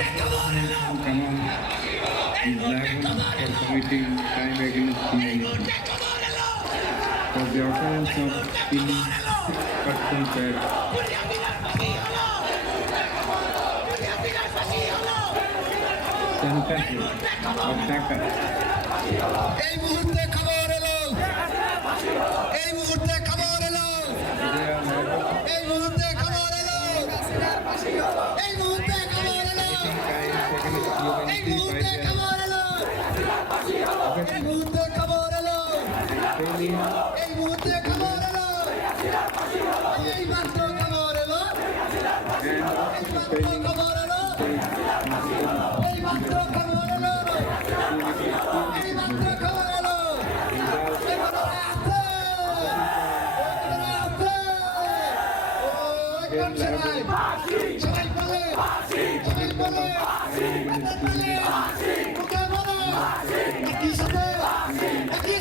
11 for committing crime against humanity. For the occurrence of killing 6 persons at Santa of Dhaka. এই মুহূর্তে খবর এলো এই মুহূর্তে খবর এলো এই মুহূর্তে খবর এলো এই মুহূর্তে খবর এলো এই মুহূর্তে খবর এলো এই মুহূর্তে খবর এলো এই মুহূর্তে খবর এলো এই মাত্র খবর এলো এই মাত্র খবর এলো এই মাত্র খবর এলো এই মাত্র খবর এলো সবাই বলে সবাই বলে একই সাথে একই